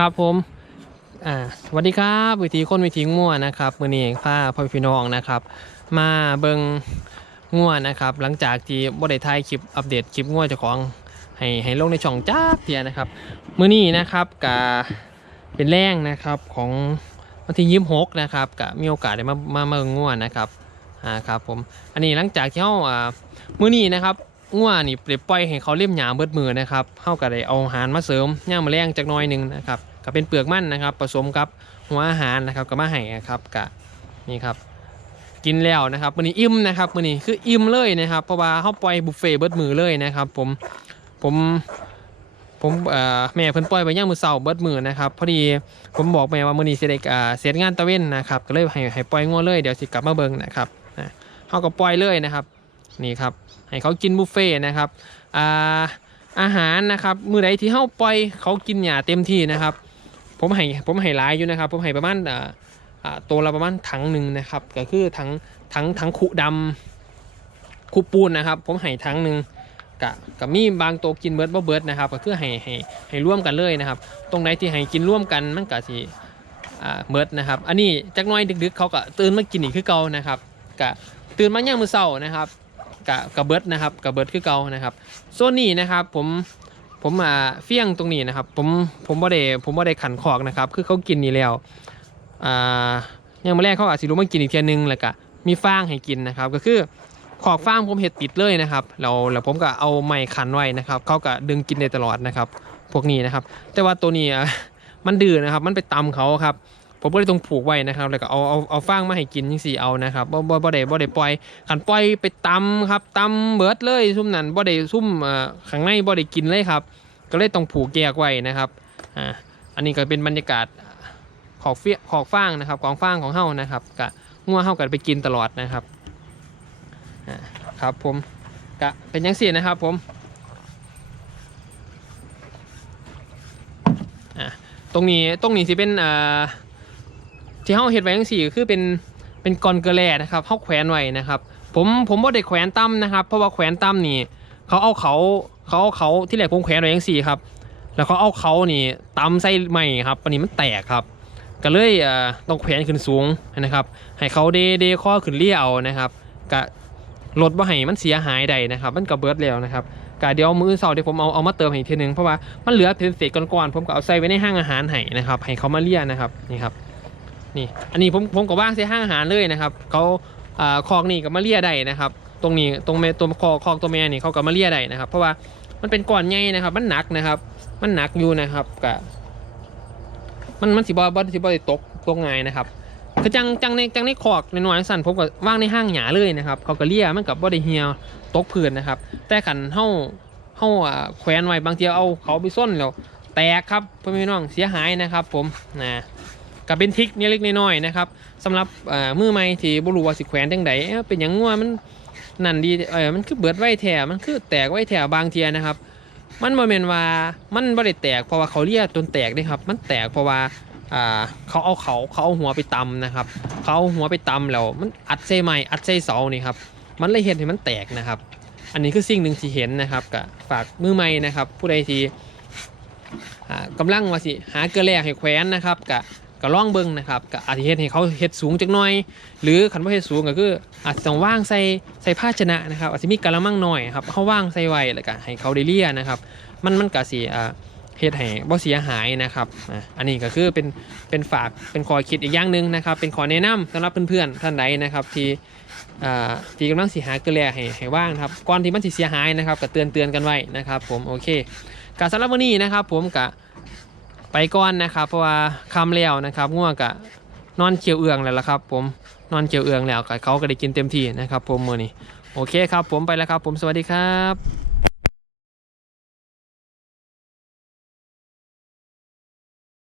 ครับผมอ่าสวัสดีครับวิธีคนวิธีง่วนะครับมือนี้พาพ่อพี่น้องนะครับ มาเบิงง่วนะครับ หลังจากที่บ่ได้ถ่ายคลิปอัปเดตคลิปง่วเจ้าของให้ให้ลงในช่องจ้าเทียนะครับมือนี้นะครับกะเป็นแรงนะครับของวันที่ยี่สิบหกนะครับกะมีโอกาสได้มามาเมืองง่วนะครับอ่าครับผมอันนี้หลังจากที่เขาอ่ามือนี้นะครับง่วนี่เปรียบปล่อยให้เขาเลี่ยมหยาเบิดมือนะครับเข้ากับได้เอาอาหารมาเสริมย่างมาแรงจากน้อยหนึ่งนะครับ ก็เป็นเปลือกมันนะครับ ผสมกับหัวอาหารนะครับกับมาให้นะครับกะนี่ครับกินแล้วนะครับมื้อนี้อิ่มนะครับมื้อนี้คืออิ่มเลยนะครับเพราะว่าเขาปล่อยบุฟเฟ่เบิดมือเลยนะครับผมผมผมเอ่อแม่เพิ่นปล่อยไปย่างมือเสาร์เบิดมือนะครับพอดีผมบอกแม่ว่ามื้อนี้สิได้อ่าเสร็จงานตะเว้นนะครับก็เลยให้ให้ปล่อยงัวเลยเดี๋ยวสิกลับมาเบิ่งนะครับนะเขาก็ปล่อยเลยนะครับนี่ครับให้เขากินบุฟเฟ่นะครับอาอาหารนะครับมือใดที่เขาปล่อยเขากินหญ้าเต็มที่นะครับ ผมให้ผมให้หลายอยู่นะครับ ผมให้ประมาณอ่าตัวละประมาณถังหนึ่งนะครับ ก็คือถังถังถังขุดำขุปูนนะครับ ผมให้ถังหนึ่งกะกับมีบางตัวกินเบิร์ดบ่เบิร์ดนะครับ ก็คือให้ให้ให้ร่วมกันเลยนะครับ ตรงไหนที่ให้กินร่วมกันมันก็สิเบิร์ดนะครับ อันนี้จักน้อยดึกๆเขาก็ตื่นมากินอีกคือเก่านะครับกะตื่นมาย่างมือเศร้านะครับกะกะเบิร์ดนะครับกะเบิร์ดคือเก่านะครับโซนนี้นะครับผม ผมมาเฟี้ยงตรงนี้นะครับ ผมผมบ่ได้ผมบ่ได้ขันคอกนะครับ คือเขากินนี่แล้วอ่ายังมาแรกเขาอาจจะรู้มากินอีกเทียนึงแล้วก็มีฟางให้กินนะครับ ก็คือขอกฟางผมเห็ดติดเลยนะครับเราแล้วผมก็เอาไม้ขันไว้นะครับ เขาก็ดึงกินได้ตลอดนะครับ พวกนี้นะครับ แต่ว่าตัวนี้อะมันดื้อนะครับ มันไปตำเขาครับ ผมก็เลยต้องผูกไว้นะครับ แล้วก็เอาเอาเอาฟางมาให้กินยังสี่เอานะครับบ่บ่บ่ได้บ่ได้ปล่อยขันปล่อยไปตำครับตำเบิดเลยซุ่มนั้นบ่ได้ซุ่มอ่ข้างในบ่ได้กินเลยครับ ก็เลยต้องผูกแยกไว้นะครับอ่าอันนี้ก็เป็นบรรยากาศขอกเฟี้ยขอกฟางนะครับของฟางของเฮานะครับกะงัวเฮากันไปกินตลอดนะครับอ่าครับผมกะเป็นยังสี่นะครับผมอ่าตรงนี้ตรงนี้สิเป็นอ่า ที่เฮาเฮ็ดไว้ยังสี่คือเป็นเป็นกอนเกลือแร่นะครับเขาแขวนไว้นะครับ ผมผมบ่ได้แขวนตั้มนะครับ เพราะว่าแขวนตั้มนี่เขาเอาเขาเขาเอาเขาที่แรกผมแขวนไว้ยังสี่ครับ แล้วเขาเอาเขานี่ตำใส่ใหม่ครับอันนี้มันแตกครับ ก็เลยเอ่อต้องแขวนขึ้นสูงนะครับ ให้เขาเดเดข้อขึ้นเลี้ยวนะครับกะรถว่าให้มันเสียหายใดนะครับ มันกระเบิดแล้วนะครับกะเดี๋ยวมือเสาร์เดี๋ยวผมเอาเอามาเติมให้อีกทีหนึงเพราะว่ามันเหลือเศษก้อนๆผมก็เอาใส่ไว้ในห้างอาหารให้นะครับให้เขามาเลี้ยนะครับนี่ครับ นี่ อันนี้ผมผมก็ว่างใส่ห้างอาหารเลยนะครับเขาอ่าคอกนี่ก็มาเลียได้นะครับ ตรงนี้ตรงเมตัวคอคอกตัวแม่นี่เขาก็มาเลียได้นะครับ เพราะว่ามันเป็นก้อนใหญ่นะครับ มันหนักนะครับ มันหนักอยู่นะครับกะมันมันสิบอบอสิบอนตกตกง่ายนะครับคือจังจังในจังในคอกในหน่วยสั่นผมก็ว่างในห้างหยาเลยนะครับเขาก็เลียมันกับ่ได้เหี่ยตกพื้นนะครับ แต่ขันเฮาเฮาอ่าแขวนไว้บางทีเอาเขาไปส้นแล้วแตกครับพ่อแม่พี่น้องเสียหายนะครับ ผมนะ ก็เป็นทิกเล็กๆน้อยๆนะครับสำหรับมือใหม่ที่บ่รู้ว่าสิแขวนจังไดเอ้าเป็นหยังงัวมันนั่นดีเออมันคือเบิดไว้แถมันคือแตกไว้แถบางเทียนะครับ มันบ่แม่นว่ามันบ่ได้แตกเพราะว่าเขาเลียกจนแตกเด้ครับ มันแตกเพราะว่าอ่าเขาเอาเขาเขาเอาหัวไปตำนะครับ เขาเอาหัวไปตำแล้วมันอัดใส่ไม้อัดใส่เสานี่ครับมันเลยเห็นให้มันแตกนะครับ อันนี้คือสิ่งหนึ่งที่เห็นนะครับก็ฝากมือใหม่นะครับ ผู้ใดที่อ่ากำลังว่าสิหาเกลือแร่ให้แขวนนะครับกะ ก็ล่องเบิ้งนะครับก็อาจจะเฮ็ดให้เขาเฮ็ดสูงจักหน่อย หรือคันว่าเฮ็ดสูงก็คืออาจจะต้องว่างใส่ใส่ภาชนะนะครับอาจจะมีกะละมังหน่อยครับเขาว่างใส่ไว้แล้วก็ให้เขาได้เลียนะครับ มันมันก็สิอ่าเฮ็ดให้บ่เสียหายนะครับอันนี้ก็คือเป็นเป็นฝากเป็นขอคิดอีกอย่างหนึ่งนะครับ เป็นขอแนะนำสำหรับเพื่อนๆท่านใดนะครับที่ที่กำลังสิหาเกลือให้ให้ว่างครับก่อนที่มันสิเสียหายนะครับก็เตือนเตือนกันไว้นะครับ ผมโอเคก็สำหรับวันนี้นะครับ ผมก็ ไปก่อนนะครับ เพราะว่าคำแล้วนะครับง่วงกะนอนเขียวเอืองแล้วล่ะครับ ผมนอนเขียวเอืองแล้วก็เขาก็ได้กินเต็มที่นะครับ ผมมือนี้โอเคครับ ผมไปแล้วครับ ผมสวัสดีครับ